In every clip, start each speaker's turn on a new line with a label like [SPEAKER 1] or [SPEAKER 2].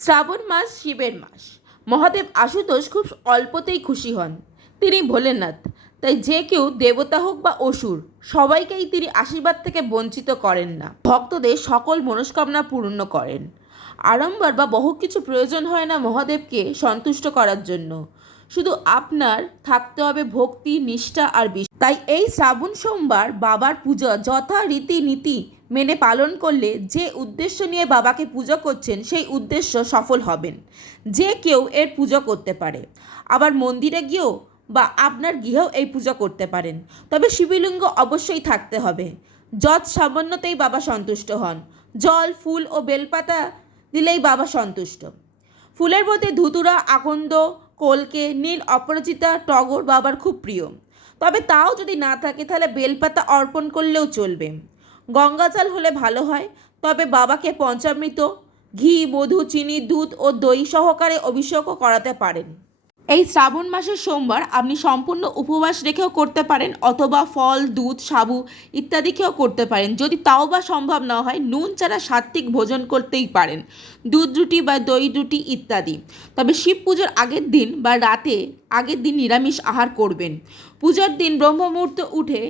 [SPEAKER 1] শ্রাবণ মাস, শিবের মাস। মহাদেব আশুতোষ খুব অল্পতেই খুশি হন। তিনি ভোলেনাথ, তাই যে কেউ দেবতা হোক বা অসুর, সবাইকেই তিনি আশীর্বাদ থেকে বঞ্চিত করেন না। ভক্তদের সকল মনস্কামনা পূর্ণ করেন। আড়ম্বর বা বহু কিছু প্রয়োজন হয় না মহাদেবকে সন্তুষ্ট করার জন্য। শুধু আপনার থাকতে হবে ভক্তি, নিষ্ঠা আর বিশ্বাস তাই এই শ্রাবণ সোমবার বাবার পূজা যথা রীতি নীতি মেনে পালন করলে যে উদ্দেশ্য নিয়ে বাবাকে পুজো করছেন, সেই উদ্দেশ্য সফল হবেন। যে কেউ এর পুজো করতে পারে। আবার মন্দিরে গিয়েও বা আপনার গৃহেও এই পূজা করতে পারেন। তবে শিবলিঙ্গ অবশ্যই থাকতে হবে। যৎ সামান্যতেই বাবা সন্তুষ্ট হন, জল, ফুল ও বেলপাতা দিলেই বাবা সন্তুষ্ট। ফুলের মধ্যে ধুতুরা, আকন্দ, কলকে, নীল অপরাজিতা, টগর বাবার খুব প্রিয়। তবে তাও যদি না থাকে, তাহলে বেলপাতা অর্পণ করলেও চলবে। গঙ্গাজল হলে ভালো হয়। তবে বাবাকে পঞ্চামৃত, ঘি, মধু, চিনি, দুধ ও দই সহকারে অভিষেকও করাতে পারেন। এই শ্রাবণ মাসের সোমবার আপনি সম্পূর্ণ উপবাস রেখেও করতে পারেন অথবা ফল, দুধ, সাবু ইত্যাদি খেয়েও করতে পারেন। যদি তাও বা সম্ভব না হয়, নুন ছাড়া সাত্ত্বিক ভোজন করতেই পারেন। দুধ রুটি বা দই রুটি ইত্যাদি। তবে শিব পুজোর আগের দিন বা রাতে আগের দিন নিরামিষ আহার করবেন। পূজার দিন ব্রহ্মমুহূর্ত উঠে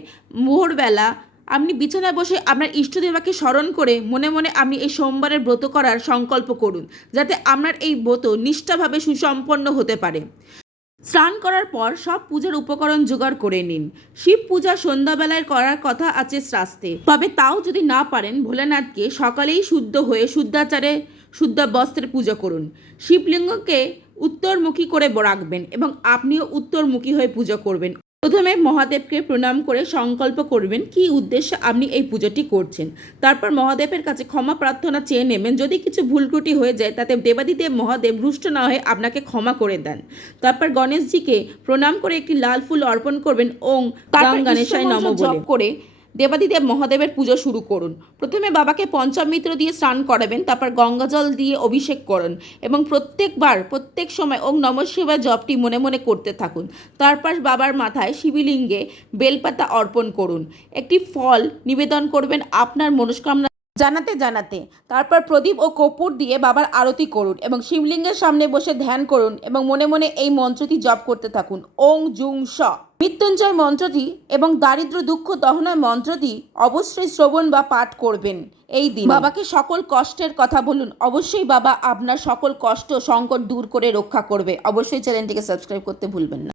[SPEAKER 1] ভোরবেলা আপনি বিছানায় বসে আপনার ইষ্টদেবাকে স্মরণ করে মনে মনে আপনি এই সোমবারের ব্রত করার সংকল্প করুন, যাতে আপনার এই ব্রত নিষ্ঠাভাবে সুসম্পন্ন হতে পারে। স্নান করার পর সব পূজার উপকরণ জোগাড় করে নিন। শিব পূজা সন্ধ্যাবেলায় করার কথা আছে শ্রাস্তে। তবে তাও যদি না পারেন, ভোলেনাথকে সকালেই শুদ্ধ হয়ে শুদ্ধাচারে শুদ্ধ বস্ত্রে পুজো করুন। শিবলিঙ্গকে উত্তরমুখী করে রাখবেন এবং আপনিও উত্তরমুখী হয়ে পুজো করবেন। প্রথমে মহাদেবকে প্রণাম করে সংকল্প করবেন কি উদ্দেশ্যে আপনি এই পুজোটি করছেন। তারপর মহাদেবের কাছে ক্ষমা প্রার্থনা চেয়ে নেবেন। যদি কিছু ভুল ত্রুটি হয়ে যায় তাতে দেবাদিদেব মহাদেব রুষ্ট না হয়ে আপনাকে ক্ষমা করে দেন। তারপর গণেশজিকে প্রণাম করে একটি লাল ফুল অর্পণ করবেন। ওং গাং গণেশায় নম করে দেবাদিদেব মহাদেবের পুজো শুরু করুন। প্রথমে বাবাকে পঞ্চামৃত্র দিয়ে স্নান করাবেন, তারপর গঙ্গাজল দিয়ে অভিষেক করুন এবং প্রত্যেকবার, প্রত্যেক সময় ওং নম শিবায় জপটি মনে মনে করতে থাকুন। তারপর বাবার মাথায় শিবলিঙ্গে বেলপাতা অর্পণ করুন। একটি ফল নিবেদন করবেন আপনার মনস্কামনা জানাতে জানাতে। তারপর প্রদীপ ও কর্পূর দিয়ে বাবার আরতি করুন এবং শিবলিঙ্গের সামনে বসে ধ্যান করুন এবং মনে মনে এই মন্ত্রটি জপ করতে থাকুন। ওং জুং স। মৃত্যুঞ্জয় মন্ত্রটি এবং দারিদ্র দুঃখ দহনয় মন্ত্রটি অবশ্যই শ্রবণ বা পাঠ করবেন এই দিন। বাবাকে সকল কষ্টের কথা বলুন। অবশ্যই বাবা আপনার সকল কষ্ট সংকট দূর করে রক্ষা করবে। অবশ্যই চ্যানেলটিকে সাবস্ক্রাইব করতে ভুলবেন না।